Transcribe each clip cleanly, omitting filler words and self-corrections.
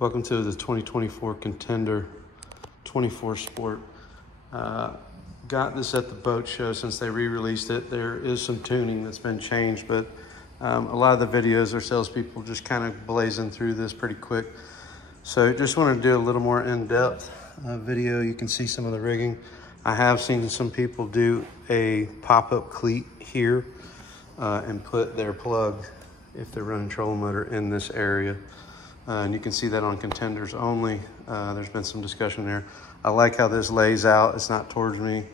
Welcome to the 2024 Contender 24 Sport. Got this at the boat show since they re-released it. There is some tuning that's been changed, but a lot of the videos or salespeople just kind of blazing through this pretty quick. So just want to do a little more in-depth video. You can see some of the rigging. I have seen some people do a pop-up cleat here and put their plug, if they're running trolling motor, in this area. And you can see that on Contenders only. There's been some discussion there. I like how this lays out. It's not towards me,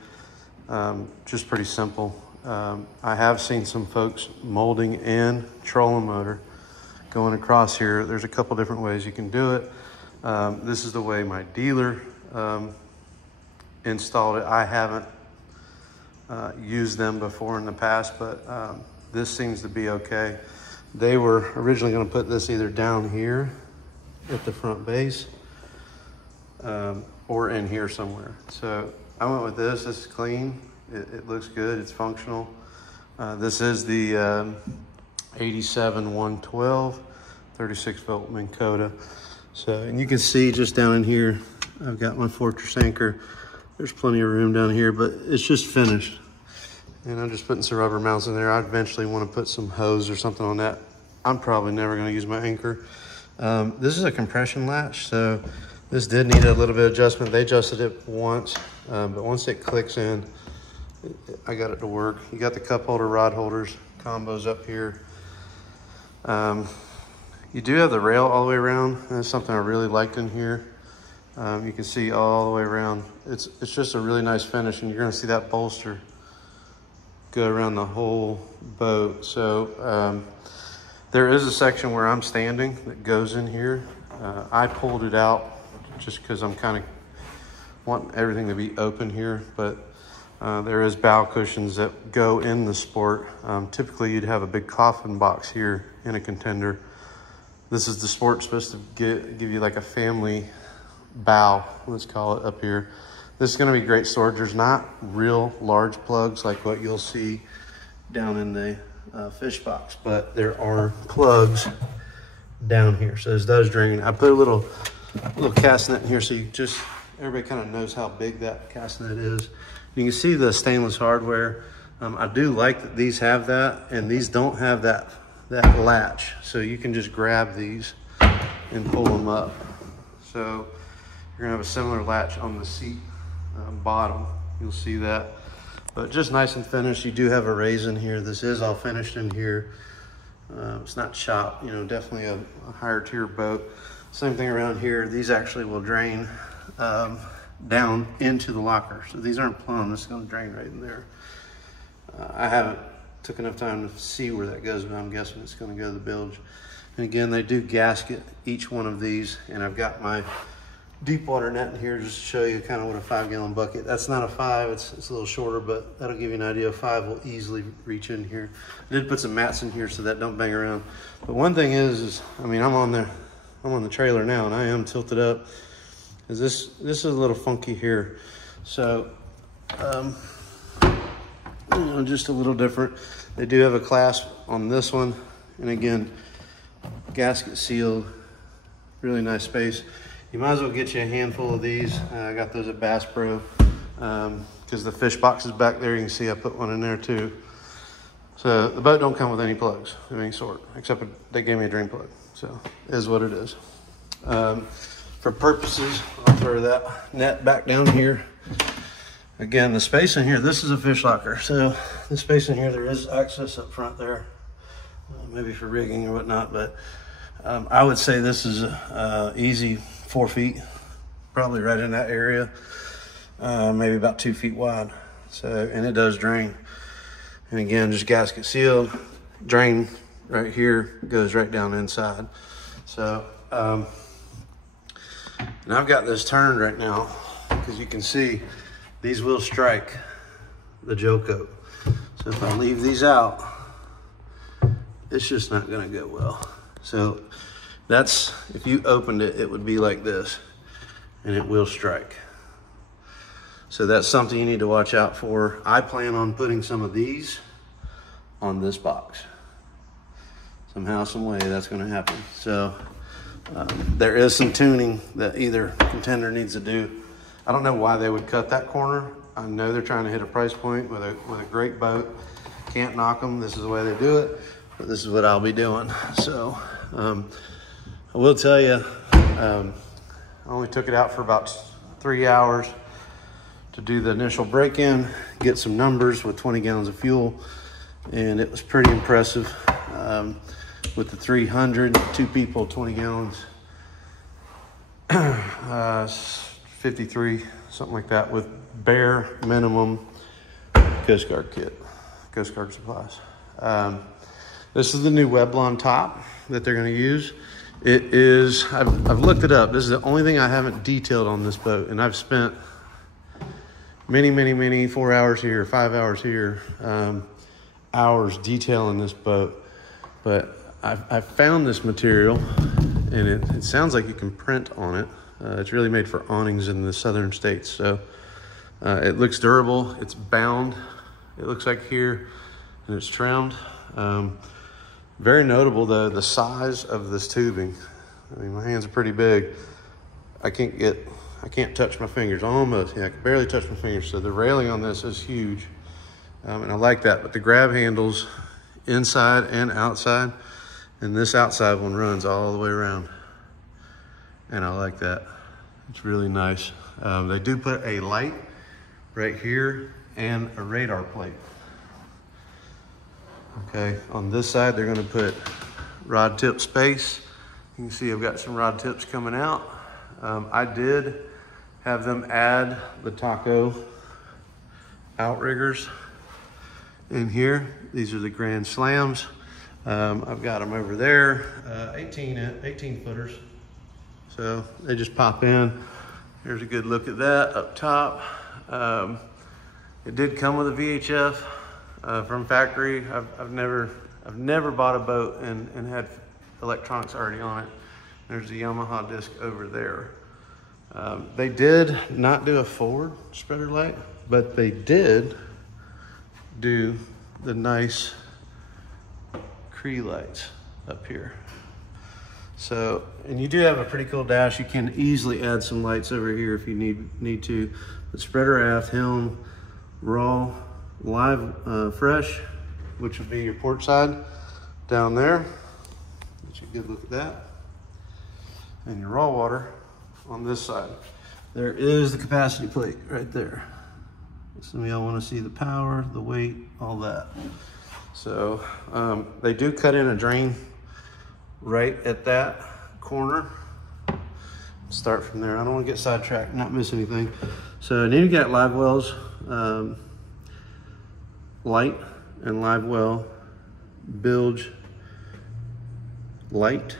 just pretty simple. I have seen some folks molding in trolling motor going across here. There's a couple different ways you can do it. This is the way my dealer installed it. I haven't used them before in the past, but this seems to be okay. They were originally going to put this either down here at the front base or in here somewhere. So I went with this. This is clean. It looks good. It's functional. This is the 87-112 36 volt Minnkota. So, and you can see just down in here, I've got my fortress anchor. There's plenty of room down here, but it's just finished. And I'm just putting some rubber mounts in there. I eventually want to put some hose or something on that. I'm probably never going to use my anchor. This is a compression latch, so this did need a little bit of adjustment. They adjusted it once, but once it clicks in, I got it to work. You got the cup holder, rod holders, combos up here. You do have the rail all the way around. That's something I really liked in here. You can see all the way around. It's just a really nice finish, and you're going to see that bolster go around the whole boat. So there is a section where I'm standing that goes in here. I pulled it out just because I'm kind of wanting everything to be open here, but there is bow cushions that go in the Sport. Typically you'd have a big coffin box here in a Contender. This is the Sport, supposed to give you like a family bow, let's call it, up here. This is going to be great storage. There's not real large plugs like what you'll see down in the fish box, but there are plugs down here. So this does drain. I put a little cast net in here so you just, everybody kind of knows how big that cast net is. You can see the stainless hardware. I do like that these have that, and these don't have that latch. So you can just grab these and pull them up. So you're gonna have a similar latch on the seat bottom. You'll see that. But just nice and finished. You do have a raise in here. This is all finished in here. It's not chopped, you know, definitely a higher tier boat. Same thing around here. These actually will drain down into the locker. So these aren't plumb. This is going to drain right in there. I haven't took enough time to see where that goes, but I'm guessing it's going to go to the bilge. And again, they do gasket each one of these, and I've got my deep water net in here just to show you kind of what a 5-gallon bucket. That's not a 5, it's a little shorter, but that'll give you an idea. 5 will easily reach in here. I did put some mats in here so that don't bang around. But one thing is I mean, I'm on the trailer now, and I am tilted up, because this is a little funky here. So you know, just a little different. They do have a clasp on this one, and again, gasket sealed, really nice space. You might as well get you a handful of these. I got those at Bass Pro because the fish box is back there. You can see I put one in there too. So the boat don't come with any plugs of any sort, except they gave me a drain plug. So it is what it is. For purposes, I'll throw that net back down here. Again, the space in here, this is a fish locker. So the space in here, there is access up front there, maybe for rigging or whatnot, but I would say this is easy 4 feet, probably right in that area, maybe about 2 feet wide. So, and it does drain. And again, just gasket sealed, drain right here, goes right down inside. So, and I've got this turned right now, because you can see these will strike the gelcoat. So if I leave these out, it's just not gonna go well. So that's, if you opened it, it would be like this, and it will strike. So that's something you need to watch out for. I plan on putting some of these on this box. Somehow, some way, that's gonna happen. So There is some tuning that either Contender needs to do. I don't know why they would cut that corner. I know they're trying to hit a price point with a great boat. Can't knock them. This is the way they do it, but this is what I'll be doing. So I will tell you, I only took it out for about 3 hours to do the initial break-in, get some numbers with 20 gallons of fuel, and it was pretty impressive. With the 300, 2 people, 20 gallons, 53, something like that, with bare minimum Coast Guard kit, Coast Guard supplies. This is the new Weblon top that they're going to use. It is, I've looked it up. This is the only thing I haven't detailed on this boat, and I've spent many 4 hours here, 5 hours here, hours detailing this boat. But I found this material, and it sounds like you can print on it. It's really made for awnings in the southern states. So it looks durable. It's bound, it looks like here, and it's trimmed. Very notable though, the size of this tubing. I mean, my hands are pretty big. I can't touch my fingers, almost. Yeah, I can barely touch my fingers. So the railing on this is huge, and I like that. But the grab handles inside and outside, and this outside one runs all the way around, and I like that. It's really nice. They do put a light right here and a radar plate. Okay, on this side they're going to put rod tip space. You can see I've got some rod tips coming out. I did have them add the Taco outriggers in here. These are the Grand Slams. I've got them over there, 18 footers. So they just pop in. Here's a good look at that up top. It did come with a VHF from factory. I've never bought a boat and had electronics already on it. There's the Yamaha disc over there. They did not do a forward spreader light, but they did do the nice Cree lights up here. So, and you do have a pretty cool dash. You can easily add some lights over here if you need to. But spreader aft, helm, raw, live, fresh, which would be your port side down there. Get you a good look at that. And your raw water on this side. There is the capacity plate right there. Some of y'all want to see the power, the weight, all that. So they do cut in a drain right at that corner. Start from there. I don't want to get sidetracked, not miss anything. So, and then you got live wells, light and live well, bilge, light,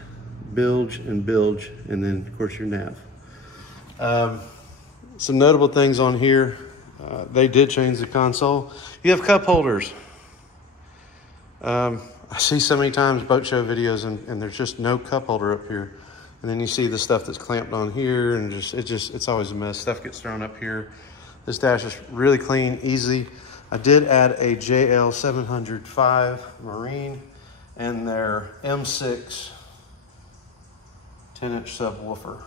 bilge, and bilge, and then of course your nav. Some notable things on here. They did change the console. You have cup holders. I see so many times boat show videos and there's just no cup holder up here. And then you see the stuff that's clamped on here, and it's always a mess. Stuff gets thrown up here. This dash is really clean, easy. I did add a JL 705 Marine and their M6 10-inch subwoofer.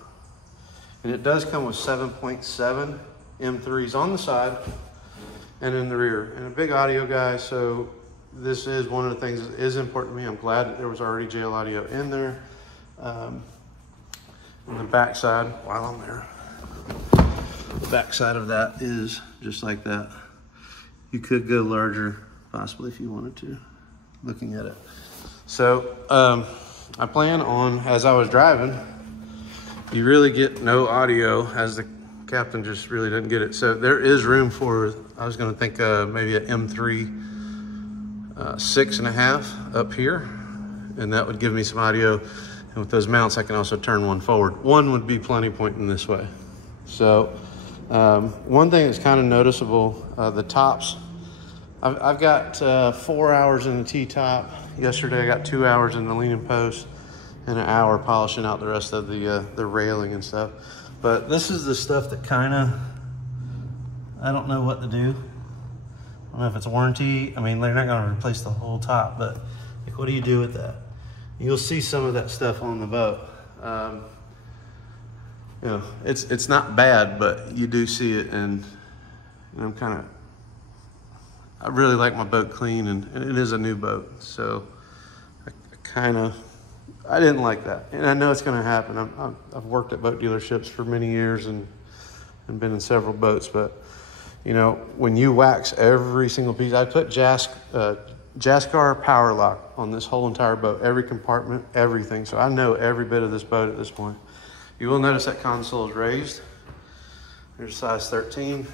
And it does come with 7.7 M3s on the side and in the rear. And a big audio guy, so this is one of the things that is important to me. I'm glad that there was already JL audio in there. On the back side, while I'm there, the back side of that is just like that. You could go larger, possibly, if you wanted to, looking at it. So I plan on, as I was driving, you really get no audio, as the captain just really didn't get it. So there is room for, I was gonna think maybe an M3 6.5 up here, and that would give me some audio. And with those mounts, I can also turn one forward. One would be plenty pointing this way. So one thing that's kind of noticeable, the tops. I've got 4 hours in the T-top. Yesterday I got 2 hours in the leaning post and an hour polishing out the rest of the railing and stuff. But this is the stuff that kind of, I don't know what to do. I don't know if it's warranty. I mean, they're not going to replace the whole top, but like, what do you do with that? You'll see some of that stuff on the boat. You know, it's not bad, but you do see it, and I really like my boat clean, and it is a new boat, so I didn't like that, and I know it's going to happen. I've worked at boat dealerships for many years and been in several boats, but you know, when you wax every single piece, I put Jascar power lock on this whole entire boat, every compartment, everything. So I know every bit of this boat at this point. You will notice that console is raised. There's size 13.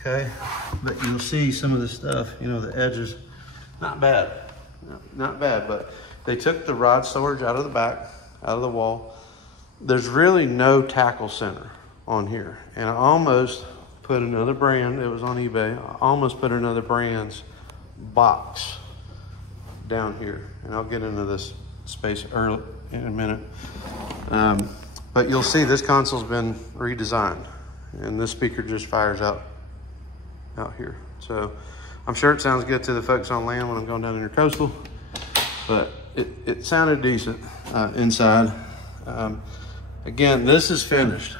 Okay, but you'll see some of the stuff, you know, the edges, not bad, not bad, but they took the rod storage out of the back, out of the wall. There's really no tackle center on here, and I almost put another brand, it was on eBay, I almost put another brand's box down here, and I'll get into this space early in a minute. But you'll see this console's been redesigned, and this speaker just fires out here. So I'm sure it sounds good to the folks on land when I'm going down intercoastal, but it sounded decent inside. Again, this is finished.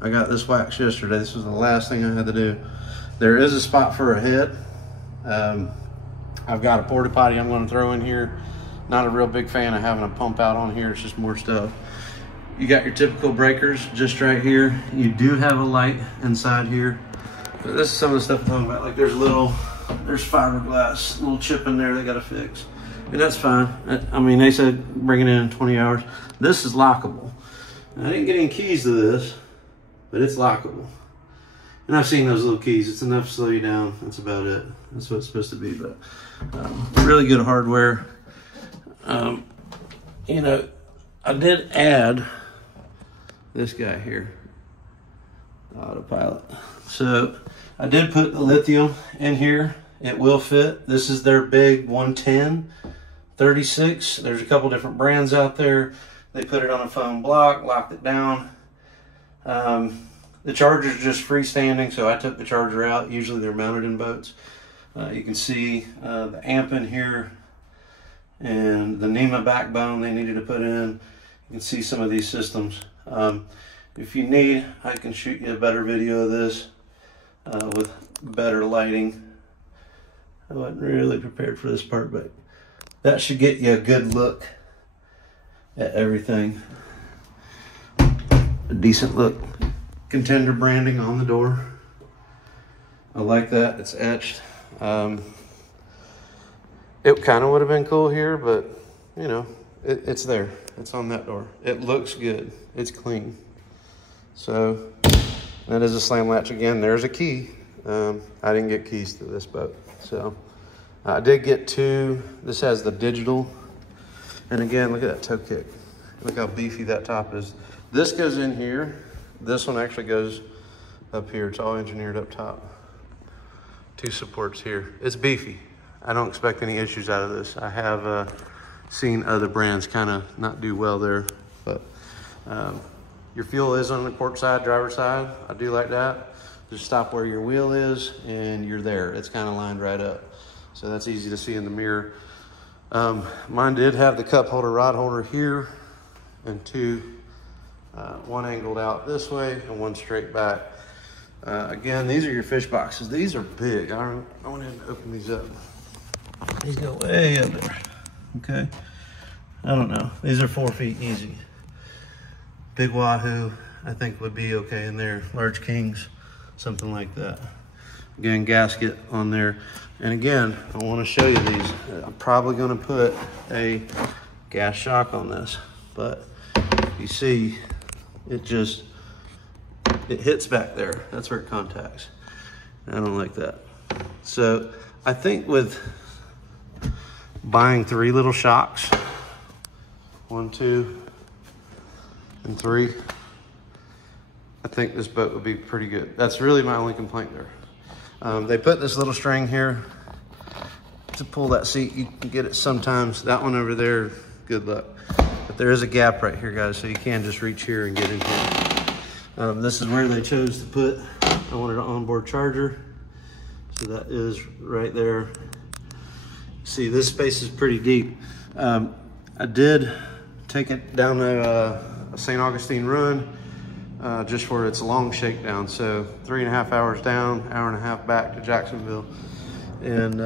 I got this waxed yesterday. This was the last thing I had to do. There is a spot for a head. I've got a porta potty I'm going to throw in here. Not a real big fan of having a pump out on here. It's just more stuff. You got your typical breakers just right here. You do have a light inside here. But this is some of the stuff I'm talking about. Like there's fiberglass, little chip in there they got to fix. And that's fine. I mean, they said bring it in 20 hours. This is lockable. And I didn't get any keys to this, but it's lockable. And I've seen those little keys. It's enough to slow you down. That's about it. That's what it's supposed to be. But really good hardware. You know, I did add this guy here, autopilot. So I did put the lithium in here. It will fit. This is their big 110 36. There's a couple different brands out there. They put it on a foam block, locked it down. The charger's just freestanding, so I took the charger out. Usually they're mounted in boats. You can see the amp in here and the NEMA backbone they needed to put in. You can see some of these systems. If you need, I can shoot you a better video of this with better lighting. I wasn't really prepared for this part, but that should get you a good look at everything. A decent look. Contender branding on the door. I like that. It's etched. It kind of would have been cool here, but you know, it's there. It's on that door. It looks good. It's clean. So that is a slam latch again. There's a key. I didn't get keys to this boat. So I did get two. This has the digital. And again, look at that toe kick. Look how beefy that top is. This goes in here. This one actually goes up here. It's all engineered up top. Two supports here. It's beefy. I don't expect any issues out of this. I have seen other brands kind of not do well there, but your fuel is on the port side, driver's side. I do like that. Just stop where your wheel is and you're there. It's kind of lined right up. So that's easy to see in the mirror. Mine did have the cup holder, rod holder here, and two, one angled out this way and one straight back. Again, these are your fish boxes. These are big. I went ahead and open these up. These go way up there. Okay. I don't know. These are 4 feet easy. Big Wahoo, I think would be okay in there. Large Kings, something like that. Again, gasket on there. And again, I want to show you these. I'm probably going to put a gas shock on this, but you see, it hits back there. That's where it contacts. I don't like that. So I think with buying 3 little shocks, 1, 2, and 3, I think this boat would be pretty good. That's really my only complaint there. They put this little string here to pull that seat. You can get it sometimes. That one over there, good luck. But there is a gap right here, guys, so you can just reach here and get in here. This is where they chose to put, I wanted an onboard charger. So that is right there. See, this space is pretty deep. I did take it down to a Saint Augustine run, just for its long shakedown. So 3.5 hours down, hour and a half back to Jacksonville. And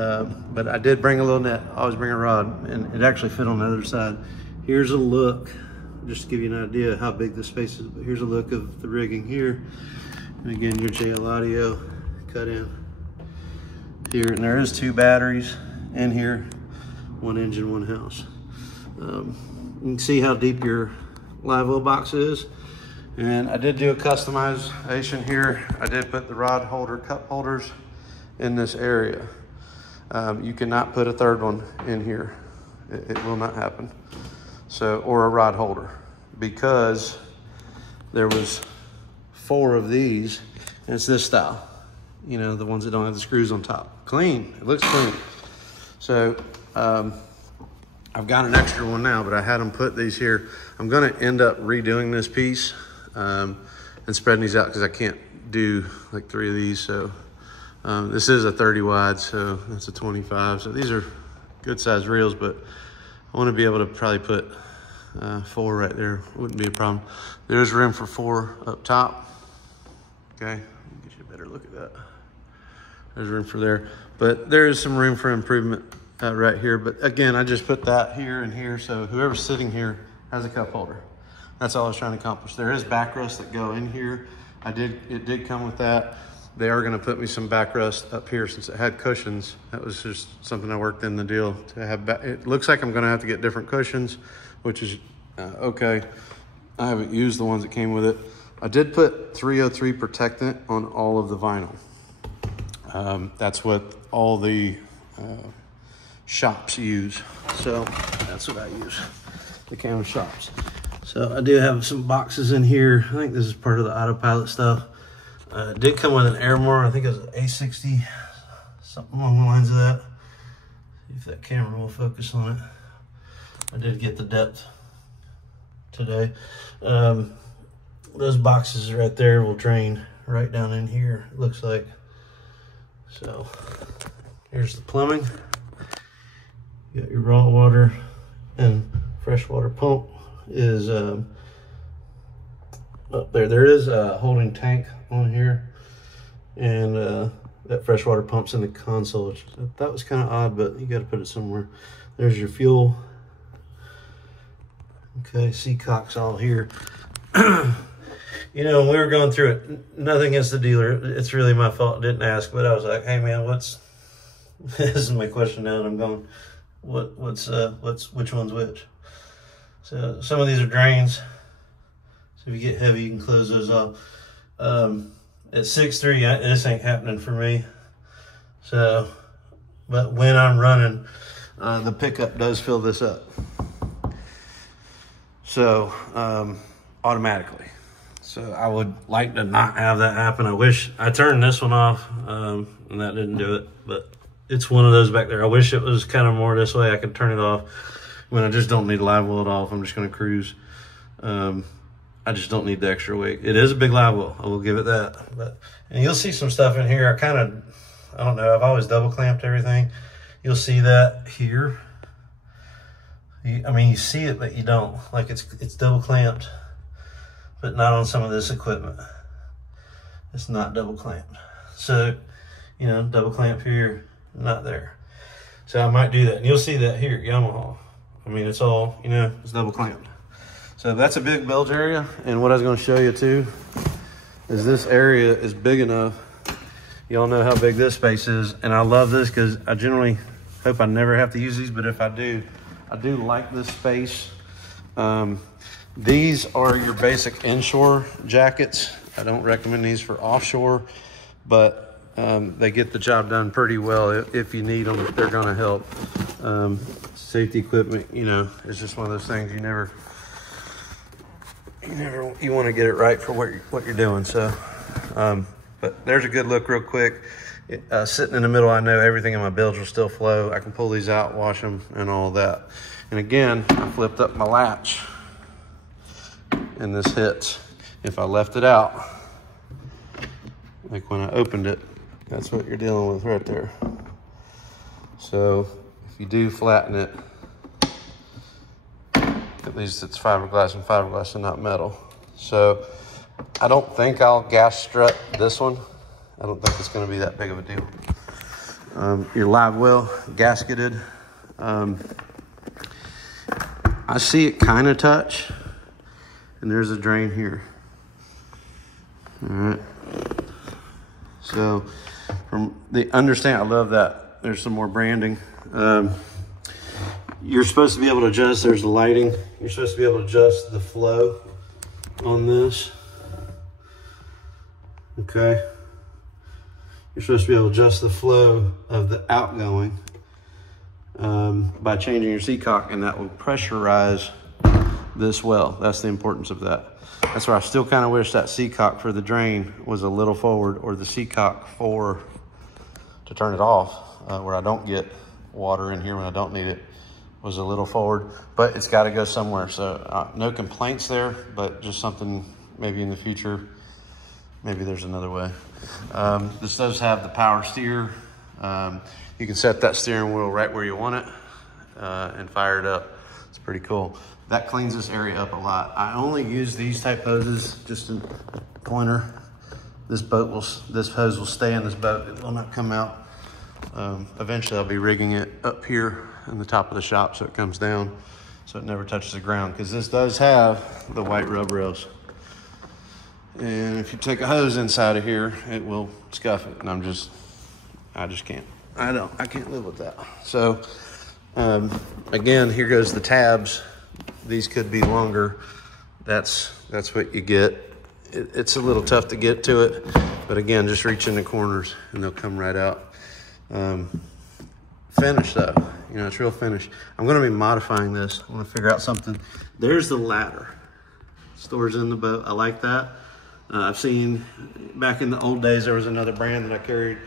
but I did bring a little net. I always bring a rod, and it actually fit on the other side. Here's a look, just to give you an idea how big this space is. But here's a look of the rigging here. And again, your JL audio cut in here, and there is 2 batteries in here, 1 engine, 1 house. You can see how deep your live well box is. And I did do a customization here. I did put the rod holder, cup holders in this area. You cannot put a 3rd one in here. It will not happen. So, or a rod holder, because there was 4 of these, and it's this style. You know, the ones that don't have the screws on top. Clean, it looks clean. So, I've got an extra one now, but I had them put these here. I'm gonna end up redoing this piece and spreading these out, because I can't do like 3 of these. So this is a 30 wide, so that's a 25. So these are good size reels, but I want to be able to probably put 4 right there. Wouldn't be a problem. There's room for 4 up top. Okay, get you a better look at that. There's room for there, but there is some room for improvement right here. But again, I just put that here and here, so whoever's sitting here has a cup holder. That's all I was trying to accomplish. There is backrests that go in here. It did come with that. They are gonna put me some backrest up here since it had cushions. That was just something I worked in the deal to have. It looks like I'm gonna have to get different cushions, which is okay. I haven't used the ones that came with it. I did put 303 protectant on all of the vinyl. That's what all the shops use. So that's what I use, the camo shops. So I do have some boxes in here. I think this is part of the autopilot stuff. It did come with an air mower. I think it was an A60, something along the lines of that. See if that camera will focus on it. I did get the depth today. Those boxes right there will drain right down in here, it looks like. So here's the plumbing. You got your raw water and freshwater pump is up there. There is a holding tank on here, and that freshwater pump's in the console, which that was kind of odd, but you got to put it somewhere. There's your fuel. Okay, Seacock's all here. You know, when we were going through it, nothing against the dealer. It's really my fault. I didn't ask, but I was like, hey man, what's this is my question now, and I'm going, which one's which? So some of these are drains. So if you get heavy, you can close those off. At 6'3", this ain't happening for me. So, but when I'm running, the pickup does fill this up. So, automatically. So I would like to not have that happen. I wish I turned this one off, and that didn't do it, but it's one of those back there. I wish it was kind of more this way. I could turn it off when I just don't need a live well at all. If I'm just going to cruise. I just don't need the extra weight. It is a big live well, I will give it that. But and you'll see some stuff in here. I don't know, I've always double clamped everything. You'll see that here. I mean, you see it, but you don't. Like it's double clamped, but not on some of this equipment. It's not double clamped. So, you know, double clamp here, not there. So I might do that. And you'll see that here at Yamaha. I mean, it's all, you know, it's double clamped. So that's a big bilge area. And what I was going to show you too is this area is big enough. Y'all know how big this space is. And I love this because I generally hope I never have to use these, but if I do like this space. These are your basic inshore jackets. I don't recommend these for offshore, but they get the job done pretty well. If you need them, they're gonna help. Safety equipment, you know, it's just one of those things you want to get it right for what you're doing. So, but there's a good look real quick. Sitting in the middle, I know everything in my bilge will still flow. I can pull these out, wash them, and all that. And again, I flipped up my latch, and this hits. If I left it out, like when I opened it, that's what you're dealing with right there. So if you do flatten it, at least it's fiberglass, and fiberglass and not metal. So I don't think I'll gas strut this one. I don't think it's going to be that big of a deal. Your live well gasketed. I see it kind of touch, and there's a drain here. All right. So from the understand, I love that. There's some more branding. You're supposed to be able to adjust, there's the lighting. You're supposed to be able to adjust the flow on this. Okay. You're supposed to be able to adjust the flow of the outgoing by changing your seatcock, and that will pressurize this well. That's the importance of that. That's why I still kind of wish that seatcock for the drain was a little forward, or the seatcock to turn it off, where I don't get water in here when I don't need it, was a little forward, but it's got to go somewhere. So no complaints there, but just something maybe in the future, maybe there's another way. This does have the power steer. You can set that steering wheel right where you want it and fire it up. It's pretty cool. That cleans this area up a lot. I only use these type hoses, just a pointer. This hose will stay in this boat. It will not come out. Eventually I'll be rigging it up here in the top of the shop so it comes down, so it never touches the ground, because this does have the white rub rails. And if you take a hose inside of here, it will scuff it. And I just can't. I can't live with that. So again, here goes the tabs. These could be longer. That's what you get. It's a little tough to get to it, but again, just reach in the corners and they'll come right out. Finish though, you know, it's real finish. I'm gonna be modifying this. I wanna figure out something. There's the ladder. Stores in the boat, I like that. I've seen, back in the old days, there was another brand that I carried,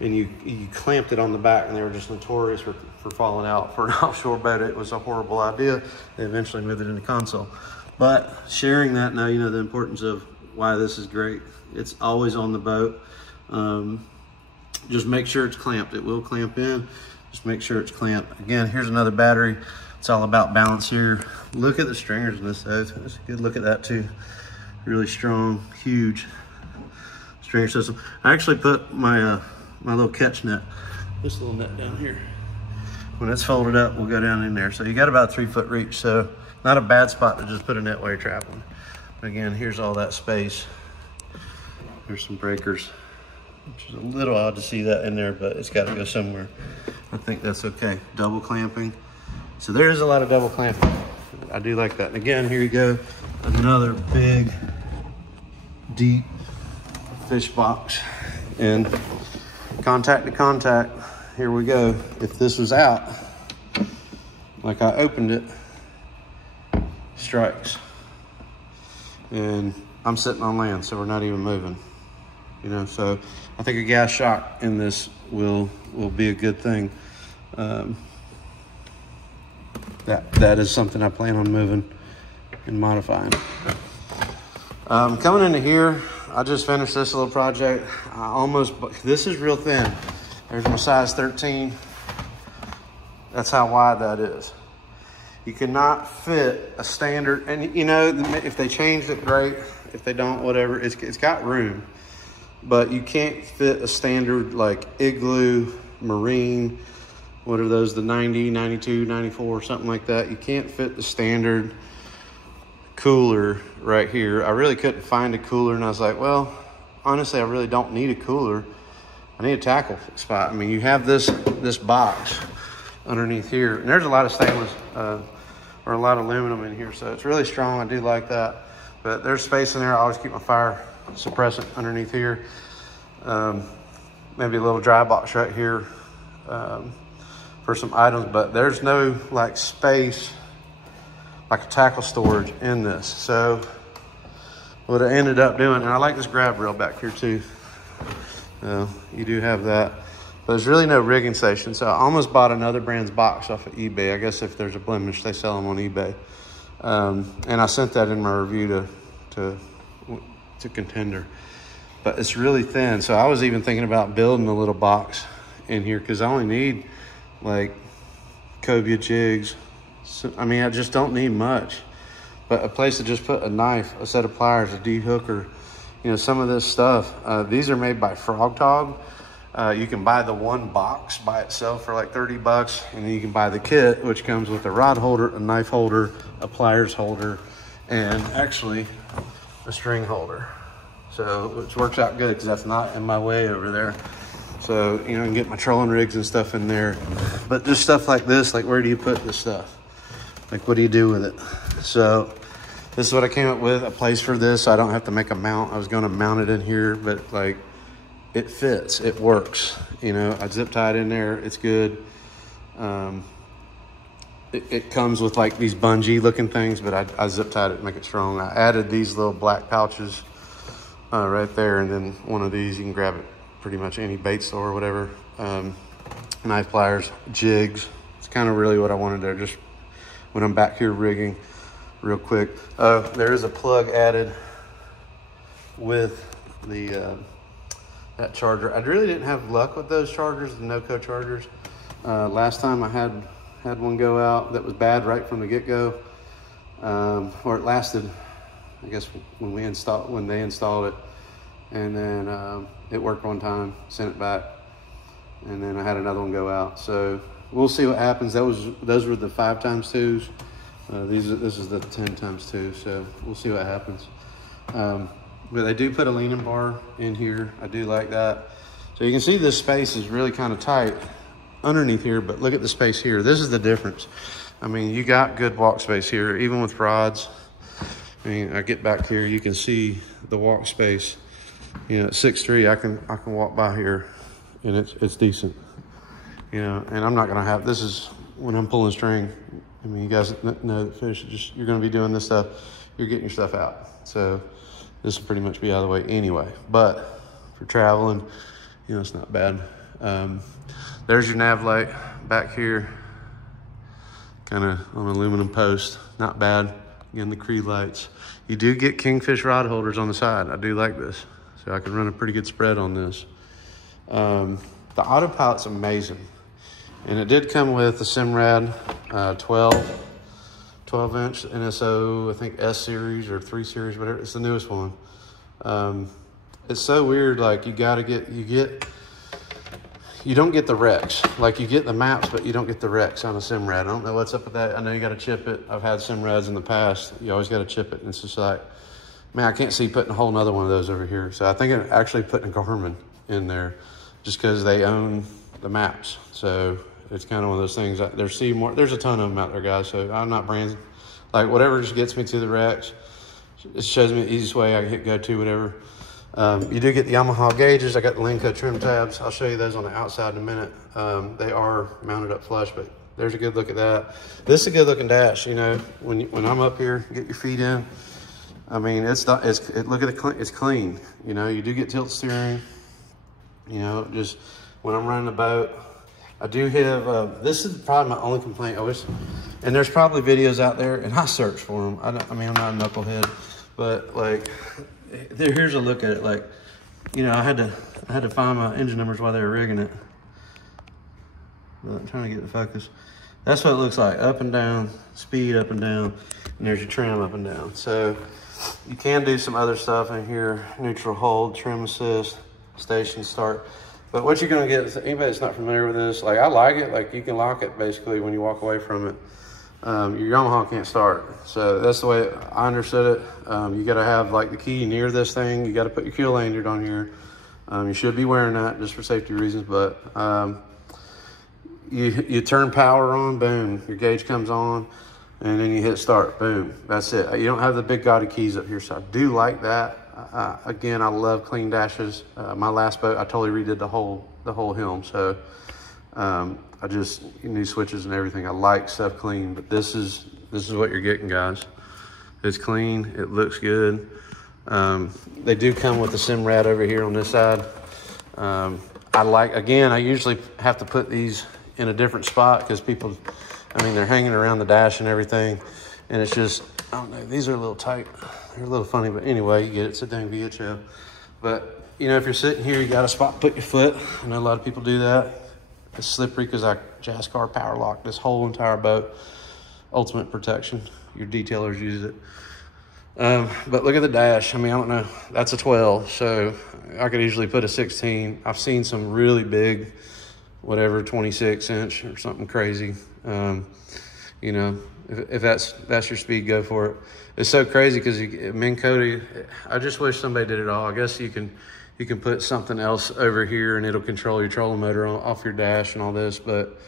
and you clamped it on the back, and they were just notorious for falling out. For an offshore boat, it was a horrible idea. They eventually moved it into console. But sharing that, now you know the importance of why this is great. It's always on the boat. Just make sure it's clamped. It will clamp in. Just make sure it's clamped. Again, here's another battery. It's all about balance here. Look at the stringers in this though. Let's a good look at that too. Really strong, huge stringer system. I actually put my my little catch net, this little net down here. When it's folded up, we'll go down in there. So you got about a 3 foot reach. So not a bad spot to just put a net while you're traveling. But again, here's all that space. There's some breakers, which is a little odd to see that in there, but it's got to go somewhere. I think that's okay. Double clamping. So there is a lot of double clamping. I do like that. And again, here you go. Another big, deep fish box. And contact to contact. Here we go. If this was out, like I opened it, strikes. And I'm sitting on land, so we're not even moving. You know, so I think a gas shock in this will be a good thing. That is something I plan on moving and modifying. Coming into here, I just finished this little project. This is real thin. There's my size 13. That's how wide that is. You cannot fit a standard, and you know, if they changed it, great. If they don't, whatever, it's got room. But you can't fit a standard like Igloo, Marine, what are those, the 90, 92, 94, something like that. You can't fit the standard cooler right here. I really couldn't find a cooler, and I was like, well, honestly, I really don't need a cooler. I need a tackle spot. I mean, you have this box underneath here, and there's a lot of stainless or a lot of aluminum in here, so it's really strong. I do like that. But there's space in there. I always keep my fire suppressant underneath here. Maybe a little dry box right here for some items, but there's no like space like a tackle storage in this. So what I ended up doing, and I like this grab rail back here too. You do have that, but there's really no rigging station. So I almost bought another brand's box off of eBay. I guess if there's a blemish, they sell them on eBay. And I sent that in my review to Contender, but it's really thin. So I was even thinking about building a little box in here, because I only need like cobia jigs. So, I mean, I just don't need much. but a place to just put a knife, a set of pliers, a de-hooker, you know, some of this stuff. These are made by Frog Tog. You can buy the one box by itself for like 30 bucks, and then you can buy the kit, which comes with a rod holder, a knife holder, a pliers holder, and actually a string holder. So which works out good because that's not in my way over there. So, you know, I can get my trolling rigs and stuff in there. But just stuff like this, like where do you put this stuff? Like what do you do with it? So this is what I came up with, a place for this so I don't have to make a mount. I was gonna mount it in here, but like it fits, it works. You know, I zip tie it in there, it's good. It comes with like these bungee looking things, but I zip tied it to make it strong. I added these little black pouches right there, and then one of these, you can grab it pretty much any bait store or whatever. Knife, pliers, jigs. It's kind of really what I wanted there, just when I'm back here rigging real quick. There is a plug added with the that charger. I really didn't have luck with those chargers, the no-co chargers. Last time I had one go out that was bad right from the get-go, or it lasted, I guess, when they installed it, and then it worked one time, sent it back, and then I had another one go out. So we'll see what happens. Those were the 5x2s. This is the 10x2, so we'll see what happens. But they do put a leaning bar in here. I do like that. So you can see this space is really kind of tight underneath here, but look at the space here. This is the difference. I mean, you got good walk space here, even with rods. I mean, I get back here, you can see the walk space. You know, at 6'3", I can walk by here, and it's decent. You know, and I'm not gonna have, this is when I'm pulling string. I mean, you guys know that fish, you're gonna be doing this stuff, you're getting your stuff out. So this will pretty much be out of the way anyway. But for traveling, you know, it's not bad. There's your nav light back here, kind of on an aluminum post, not bad. Again, the Cree lights. You do get Kingfish rod holders on the side. I do like this. So I can run a pretty good spread on this. The autopilot's amazing. And it did come with the Simrad 12-inch NSO, I think S series or 3 series, whatever. It's the newest one. It's so weird, like you don't get the Rex. Like you get the maps, but you don't get the Rex on a Simrad. I don't know what's up with that. I know you got to chip it. I've had Simrads in the past. You always got to chip it. And it's just like, man, I can't see putting a whole nother one of those over here. So I think I'm actually putting a Garmin in there just because they own the maps. So it's kind of one of those things. There's a ton of them out there, guys. So I'm not branding. Like whatever just gets me to the Rex. It shows me the easiest way. I can hit go to whatever. You do get the Yamaha gauges. I got the Minnkota trim tabs. I'll show you those on the outside in a minute. They are mounted up flush, but there's a good look at that. This is a good looking dash. You know, when I'm up here, get your feet in. I mean, look at it's clean. You know, you do get tilt steering. You know, just when I'm running the boat, I do have. This is probably my only complaint. And there's probably videos out there, and I search for them. I mean, I'm not a knucklehead, but like. Here's a look at it. Like, you know, I had to find my engine numbers while they were rigging it. But I'm trying to get the focus. That's what it looks like, up and down, speed up and down, and there's your trim up and down. So you can do some other stuff in here, neutral hold, trim assist, station start. But what you're gonna get is, anybody that's not familiar with this, like I like it, like you can lock it basically when you walk away from it. Your Yamaha can't start. So that's the way I understood it. You gotta have like the key near this thing. You gotta put your keel lanyard on here. You should be wearing that just for safety reasons, but you turn power on, boom, your gauge comes on, and then you hit start, boom, that's it. You don't have the big gaudy keys up here, so I do like that. Again, I love clean dashes. My last boat, I totally redid the whole helm, so I just new switches and everything. I like stuff clean, but this is what you're getting, guys. It's clean, it looks good. They do come with the Simrad over here on this side. I usually have to put these in a different spot because people, I mean, they're hanging around the dash and everything, and it's just, I don't know, these are a little tight. They're a little funny, but anyway, you get it. Sit down, VHL. But, you know, if you're sitting here, you got a spot to put your foot. I know a lot of people do that. It's slippery because I Jascar power locked this whole entire boat. Ultimate protection. your detailers use it. But look at the dash. I mean, I don't know. That's a 12, so I could easily put a 16. I've seen some really big, whatever, 26 inch or something crazy. You know, if that's your speed, go for it. It's so crazy because Minnkota, I just wish somebody did it all. I guess you can put something else over here and it'll control your trolling motor off your dash and all this, but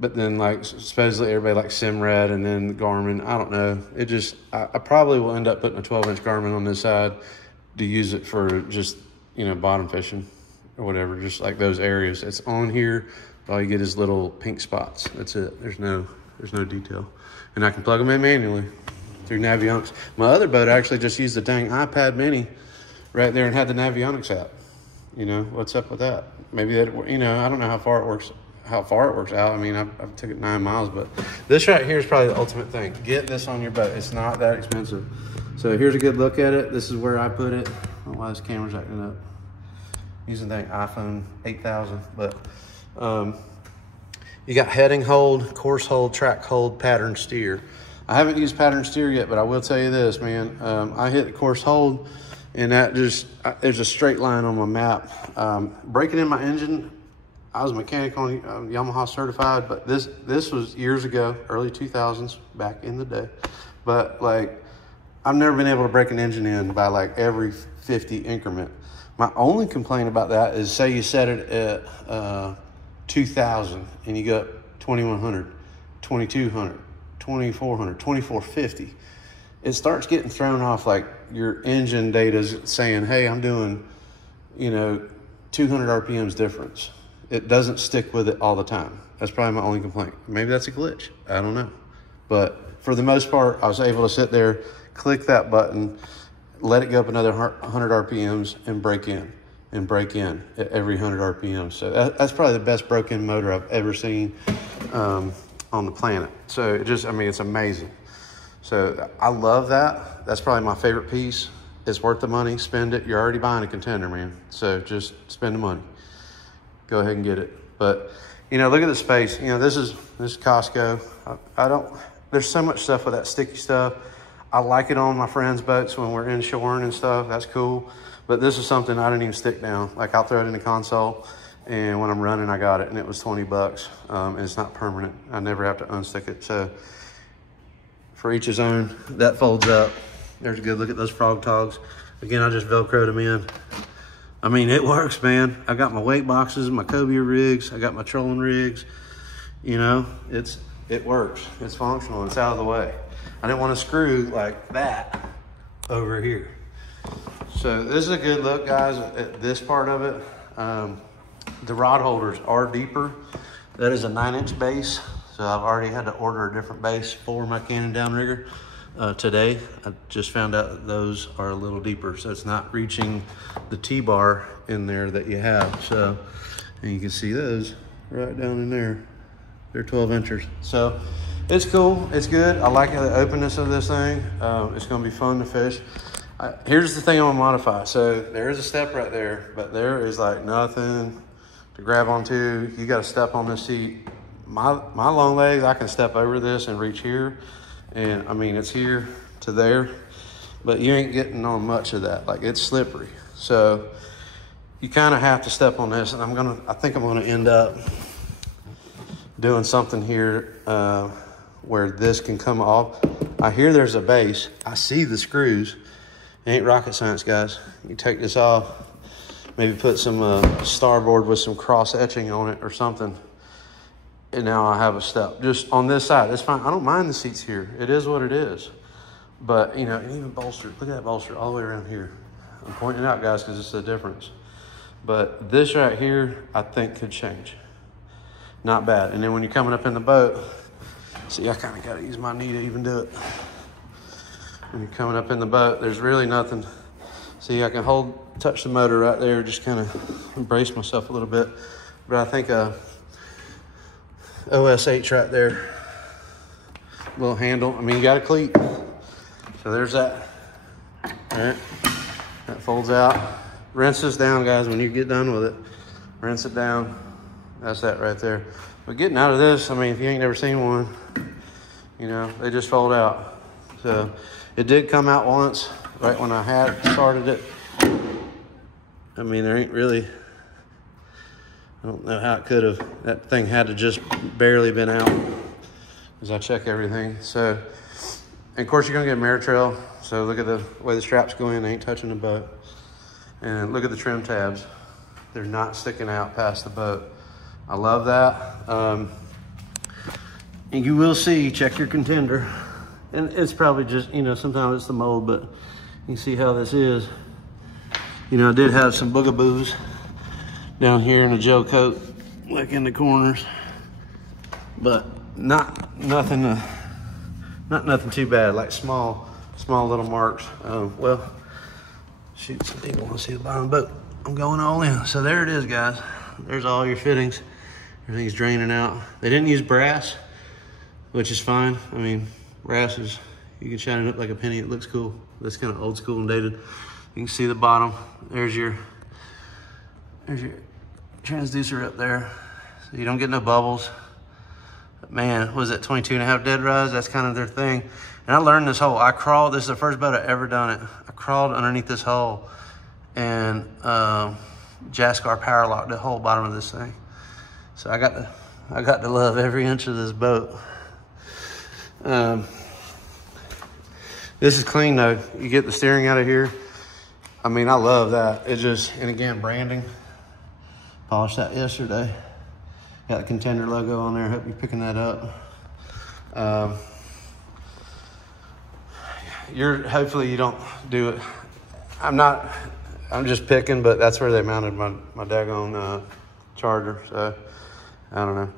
then, like, supposedly everybody likes Simrad and then Garmin. I don't know. It just, I probably will end up putting a 12-inch Garmin on this side to use it for just, you know, bottom fishing or whatever, just like those areas. It's on here, but all you get is little pink spots. That's it. There's no detail. And I can plug them in manually through Navionics. My other boat actually just used the dang iPad mini right there and had the Navionics app. You know, what's up with that? Maybe that, you know, I don't know how far it works out. I mean, I've took it 9 miles, but this right here is probably the ultimate thing. Get this on your boat. It's not that expensive. So here's a good look at it. This is where I put it. I don't know why this camera's acting up. Using the iPhone 8000, but you got heading hold, course hold, track hold, pattern steer. I haven't used pattern steer yet, but I will tell you this, man. I hit the course hold, and that just, there's a straight line on my map. Breaking in my engine, I was mechanical Yamaha certified, but this was years ago, early 2000s, back in the day. But like, I've never been able to break an engine in by like every 50 increment. My only complaint about that is, say you set it at 2000 and you got 2100, 2200, 2400, 2450. It starts getting thrown off, like your engine data's saying, hey, I'm doing, you know, 200 RPMs difference. It doesn't stick with it all the time. That's probably my only complaint. Maybe that's a glitch. I don't know. But for the most part, I was able to sit there, click that button, let it go up another 100 RPMs and break in at every 100 RPM. So that's probably the best broken motor I've ever seen on the planet. So it just, I mean, it's amazing. So I love that. That's probably my favorite piece. It's worth the money. Spend it. You're already buying a Contender, man. So just spend the money. Go ahead and get it. But, you know, look at the space. You know, this is Costco. There's so much stuff with that sticky stuff. I like it on my friends' boats when we're inshoring and stuff. That's cool. But this is something I didn't even stick down. Like, I'll throw it in the console, and when I'm running, I got it, and it was 20 bucks. And it's not permanent. I never have to unstick it. So for each his own. That folds up. There's a good look at those frog togs. Again, I just Velcroed them in. I mean, it works, man. I got my weight boxes, my cobia rigs, I got my trolling rigs. You know, it works. It's functional. It's out of the way. I didn't want to screw like that over here. So this is a good look, guys, at this part of it. The rod holders are deeper. That is a 9-inch base. So I've already had to order a different base for my Cannon downrigger. Today, I just found out that those are a little deeper, so it's not reaching the T-bar in there that you have. So, and you can see those right down in there. They're 12 inchers. So it's cool, it's good. I like the openness of this thing. It's gonna be fun to fish. Here's the thing I'm gonna modify. So there is a step right there, but there is like nothing to grab onto. You gotta step on this seat. My long legs, I can step over this and reach here. And I mean, it's here to there, but you ain't getting on much of that. Like, it's slippery. So you kind of have to step on this. And I think I'm gonna end up doing something here where this can come off. I hear there's a base. I see the screws. It ain't rocket science, guys. You take this off, maybe put some starboard with some cross etching on it or something. And now I have a step just on this side. It's fine. I don't mind the seats here. It is what it is. But, you know, even bolster. Look at that bolster all the way around here. I'm pointing it out, guys, because it's the difference. But this right here, I think could change. Not bad. And then when you're coming up in the boat, see, I kind of got to use my knee to even do it. When you're coming up in the boat, there's really nothing. See, I can touch the motor right there, just kind of embrace myself a little bit. But I think OSH right there, little handle. I mean, you got a cleat. So there's that. All right, that folds out. Rinse this down, guys, when you get done with it. Rinse it down. That's that right there. But getting out of this, I mean, if you ain't never seen one, You know, they just fold out. So it did come out once, right when I had started it. I mean, there ain't really, I don't know how it could have. That thing had to just barely been out as I check everything. So, and of course you're gonna get Ameritrail. So look at the way the straps go in, they ain't touching the boat. And look at the trim tabs. They're not sticking out past the boat. I love that. And you will see, check your Contender. And it's probably just, you know, sometimes it's the mold, but you can see how this is. You know, I did have some boogaboos down here in the gel coat, like in the corners, but not nothing too bad, like small little marks. Well, shoot, some people want to see the bottom, but I'm going all in. So there it is, guys. There's all your fittings. Everything's draining out. They didn't use brass, which is fine. I mean, brass is, you can shine it up like a penny. It looks cool. That's kind of old school and dated. You can see the bottom. There's your transducer up there. So you don't get no bubbles. But man, was it 22.5 dead rise? That's kind of their thing. And I learned this hole. I crawled, this is the first boat I ever done it. I crawled underneath this hole and Jascar power locked the whole bottom of this thing. So I got to love every inch of this boat. This is clean though. You get the steering out of here. I mean, I love that. It just, and again, branding. Polished that yesterday. Got the Contender logo on there. Hope you're picking that up. Hopefully you don't do it. I'm just picking, but that's where they mounted my daggone charger. So I don't know.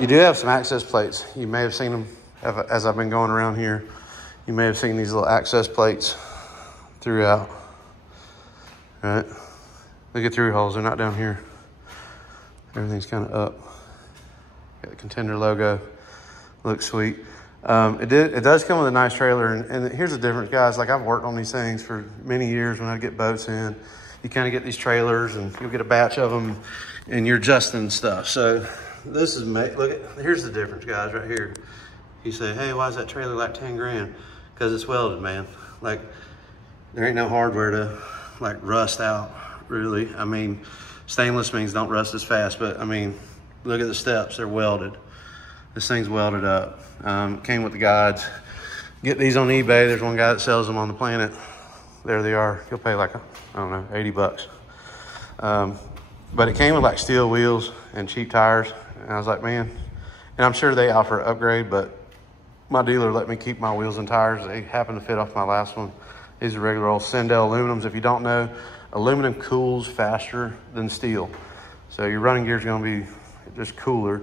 You do have some access plates. You may have seen them as I've been going around here. You may have seen these little access plates throughout. Right? Look at through holes. They're not down here. Everything's kind of up. Got the Contender logo. Looks sweet. It does come with a nice trailer. And here's the difference, guys. Like, I've worked on these things for many years when I get boats in. You kind of get these trailers and you'll get a batch of them and you're adjusting stuff. So this is, here's the difference, guys, right here. You say, hey, why is that trailer like 10 grand? Because it's welded, man. Like, there ain't no hardware to like rust out, really. I mean, stainless means don't rust as fast, but I mean, look at the steps, they're welded. This thing's welded up. Came with the guides. Get these on eBay. There's one guy that sells them on the planet. There they are. You'll pay like, I don't know, 80 bucks. But it came with like steel wheels and cheap tires. And I was like, man, and I'm sure they offer an upgrade, but my dealer let me keep my wheels and tires. They happen to fit off my last one. These are regular old Sindel aluminums. If you don't know, aluminum cools faster than steel. So your running gear is going to be just cooler.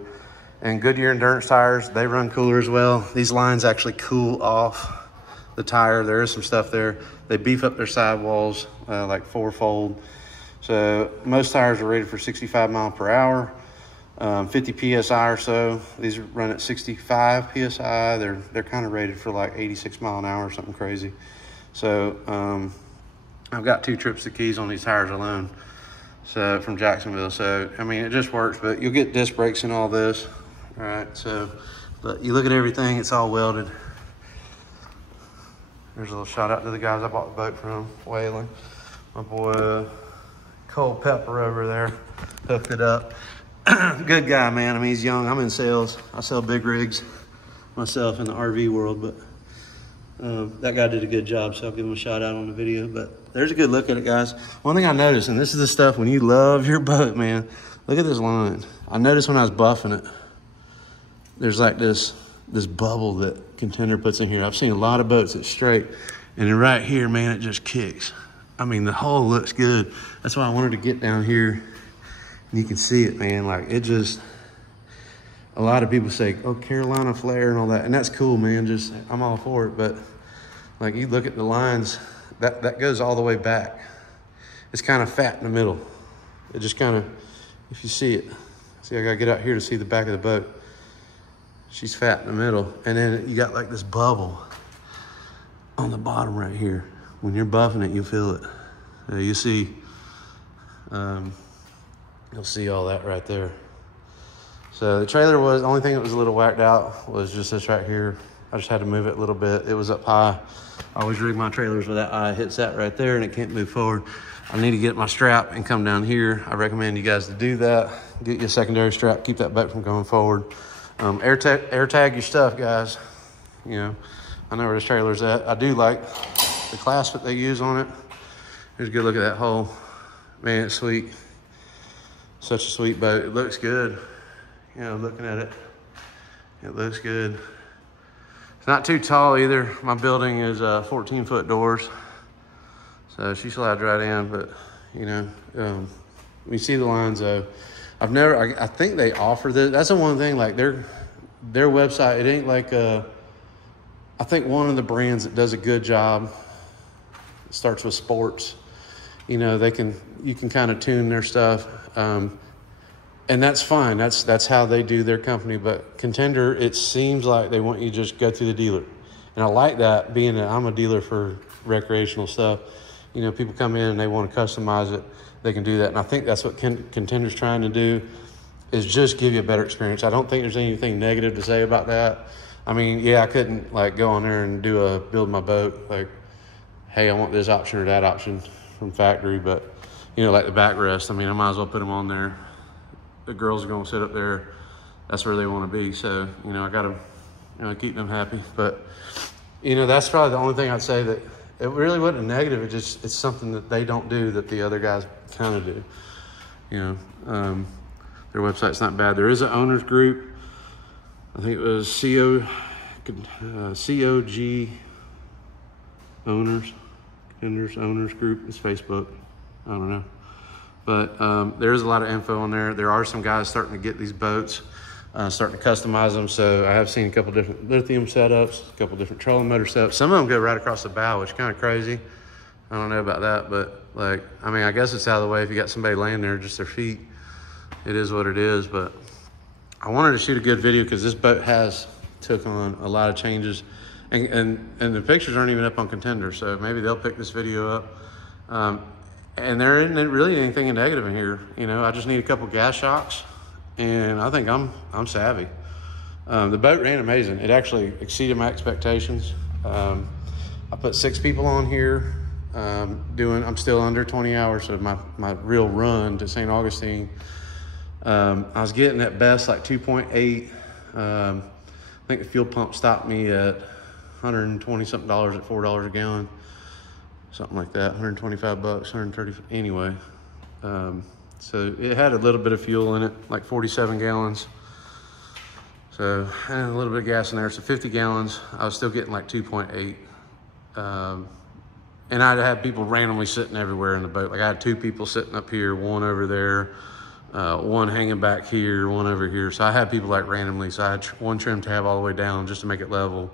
And Goodyear Endurance tires, they run cooler as well. These lines actually cool off the tire. There is some stuff there. They beef up their sidewalls, like 4-fold. So most tires are rated for 65 mile per hour, 50 PSI or so. These run at 65 PSI. They're kind of rated for like 86 mile an hour or something crazy. So I've got 2 trips to Keys on these tires alone. So from Jacksonville. So, I mean, it just works, but you'll get disc brakes and all this. All right, so, but you look at everything, it's all welded. There's a little shout out to the guys I bought the boat from, Whaling. My boy Cole Pepper over there hooked it up. Good guy, man. I mean, he's young. I'm in sales. I sell big rigs myself in the RV world, but that guy did a good job, so I'll give him a shout out on the video. But there's a good look at it, guys. One thing I noticed, and this is the stuff when you love your boat, man, look at this line. I noticed when I was buffing it, there's like this bubble that Contender puts in here. I've seen a lot of boats that's straight, and then right here, man, it just kicks. I mean, the hull looks good. That's why I wanted to get down here, and you can see it, man. Like, it just, a lot of people say, oh, Carolina flare and all that, and that's cool, man. Just, I'm all for it, but like, you look at the lines, that goes all the way back. It's kind of fat in the middle. It just kind of, if you see it, see, I gotta get out here to see the back of the boat. She's fat in the middle. And then you got like this bubble on the bottom right here. When you're buffing it, you'll feel it. You see, you'll see all that right there. So the trailer was, the only thing that was a little whacked out was just this right here. I just had to move it a little bit. It was up high. I always rig my trailers where that eye hits that right there and it can't move forward. I need to get my strap and come down here. I recommend you guys to do that. Get you a secondary strap, keep that boat from going forward. Air tag your stuff, guys. You know, I know where this trailer's at. I do like the clasp that they use on it. Here's a good look at that hole. Man, it's sweet. Such a sweet boat. It looks good. You know, looking at it, it looks good. It's not too tall either. My building is 14-foot doors. So she slides right in, but you know, we see the lines though. I think they offer this. That's the one thing, like their website, it ain't like, I think one of the brands that does a good job, it starts with sports. You know, you can kind of tune their stuff. And that's fine. That's how they do their company. But Contender, it seems like they want you to just go through the dealer. And I like that, being that I'm a dealer for recreational stuff. You know, people come in and they want to customize it. They can do that. And I think that's what Contender's trying to do, is just give you a better experience. I don't think there's anything negative to say about that. I mean, yeah, I couldn't like go on there and build my boat. Like, hey, I want this option or that option from factory. But, you know, like the backrest, I mean, I might as well put them on there. The girls are going to sit up there. That's where they want to be. So, you know, I got to keep them happy. But, you know, that's probably the only thing I'd say that it really wasn't a negative. It's something that they don't do that the other guys kind of do. You know, their website's not bad. There is an owners group. I think it was COG owners, Contenders owners group. It's Facebook. I don't know. But there is a lot of info on there. There are some guys starting to get these boats, starting to customize them. So I have seen a couple different lithium setups, a couple different trolling motor setups. Some of them go right across the bow, which is kind of crazy. I don't know about that, but like, I mean, I guess it's out of the way if you got somebody laying there, just their feet. It is what it is. But I wanted to shoot a good video because this boat has took on a lot of changes, and the pictures aren't even up on Contender, so maybe they'll pick this video up. And there isn't really anything negative in here. You know, I just need a couple gas shocks, and I think I'm savvy. The boat ran amazing. It actually exceeded my expectations. I put 6 people on here. I'm still under 20 hours of my real run to Saint Augustine. I was getting at best like 2.8. I think the fuel pump stopped me at $120 something at $4 a gallon. Something like that, 125 bucks, 130, anyway. So it had a little bit of fuel in it, like 47 gallons. So, and a little bit of gas in there, so 50 gallons. I was still getting like 2.8. And I'd had people randomly sitting everywhere in the boat. Like I had 2 people sitting up here, 1 over there, 1 hanging back here, 1 over here. So I had people like randomly. So I had 1 trim tab all the way down just to make it level.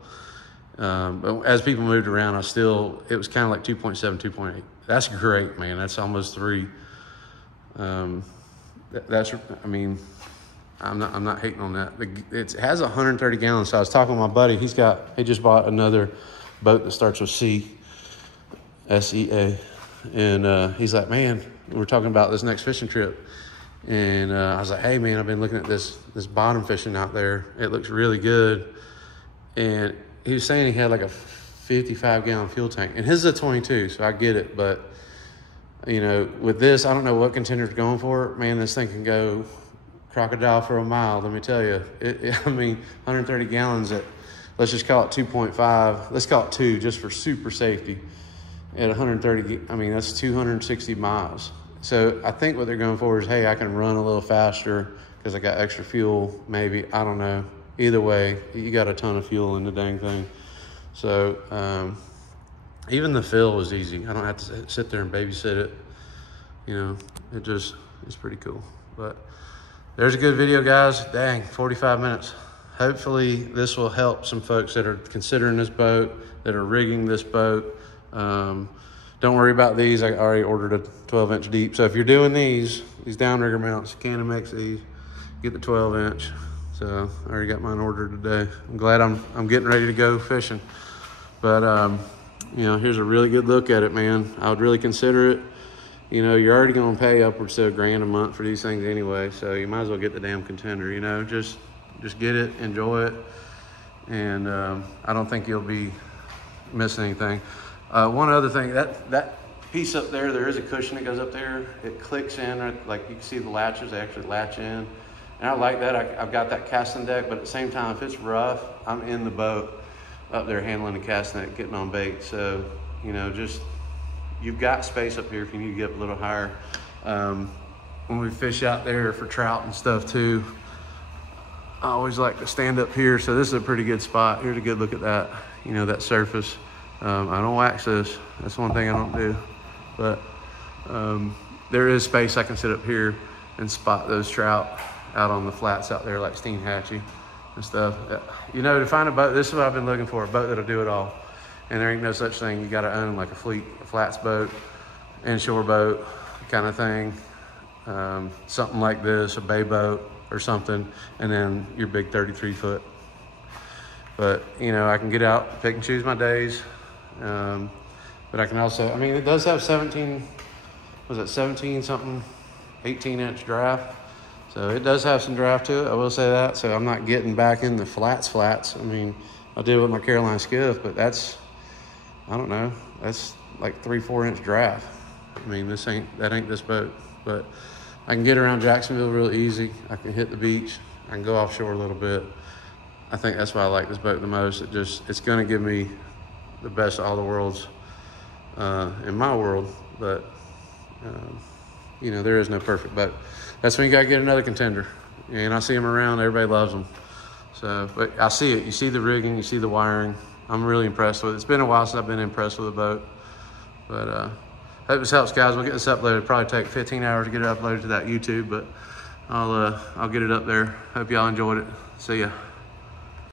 But as people moved around, it was kind of like 2.7, 2.8. That's great, man. That's almost 3. I mean, I'm not hating on that. It has 130 gallons. So I was talking to my buddy. He just bought another boat that starts with C, S-E-A. And he's like, man, we're talking about this next fishing trip. And I was like, hey, man, I've been looking at this bottom fishing out there. It looks really good. And he was saying he had like a 55-gallon fuel tank. And his is a 22, so I get it. But, you know, with this, I don't know what Contender's going for. Man, this thing can go crocodile for a mile, let me tell you. I mean, 130 gallons at, let's just call it 2.5. Let's call it 2 just for super safety. At 130, I mean, that's 260 miles. So I think what they're going for is, hey, I can run a little faster because I got extra fuel, maybe. I don't know. Either way, you got a ton of fuel in the dang thing. So even the fill was easy. I don't have to sit there and babysit it. You know, it's pretty cool. But there's a good video, guys. Dang, 45 minutes. Hopefully this will help some folks that are considering this boat, that are rigging this boat. Don't worry about these. I already ordered a 12-inch deep. So if you're doing these downrigger mounts, you can mix these, get the 12-inch. So I already got mine ordered today. I'm glad I'm getting ready to go fishing. But you know, here's a really good look at it, man. I would really consider it. You know, you're already gonna pay upwards to $1,000 a month for these things anyway, so you might as well get the damn Contender, you know. Just get it, enjoy it. and I don't think you'll be missing anything. One other thing, that piece up there, there is a cushion that goes up there. It clicks in, like you can see the latches, they actually latch in. And I like that. I've got that casting deck, but at the same time, if it's rough, I'm in the boat up there handling the casting deck, getting on bait. So, you know, just, you've got space up here if you need to get up a little higher. When we fish out there for trout and stuff too, I always like to stand up here. So this is a pretty good spot. Here's a good look at that, you know, that surface. I don't wax this. That's one thing I don't do. But there is space I can sit up here and spot those trout out on the flats out there like Steenhatchee and stuff. You know, to find a boat, this is what I've been looking for, a boat that'll do it all. And there ain't no such thing. You gotta own like a flats boat, inshore boat kind of thing. Something like this, a bay boat or something, and then your big 33 foot. But, you know, I can get out, pick and choose my days. But I can also, I mean, it does have 17 something, 18-inch draft. So it does have some draft to it, I will say that. So I'm not getting back in the flats. I mean, I did with my Caroline skiff, but that's, I don't know, that's like 3-4 inch draft. I mean, that ain't this boat, but I can get around Jacksonville real easy. I can hit the beach. I can go offshore a little bit. I think that's why I like this boat the most. It's gonna give me the best of all the worlds in my world, but you know, there is no perfect boat. That's when you gotta get another Contender. And I see them around, everybody loves them. So, but I see it, you see the rigging, you see the wiring. I'm really impressed with it. It's been a while since I've been impressed with a boat. But hope this helps, guys. We'll get this uploaded. It'll probably take 15 hours to get it uploaded to that YouTube, but I'll get it up there. Hope y'all enjoyed it. See ya.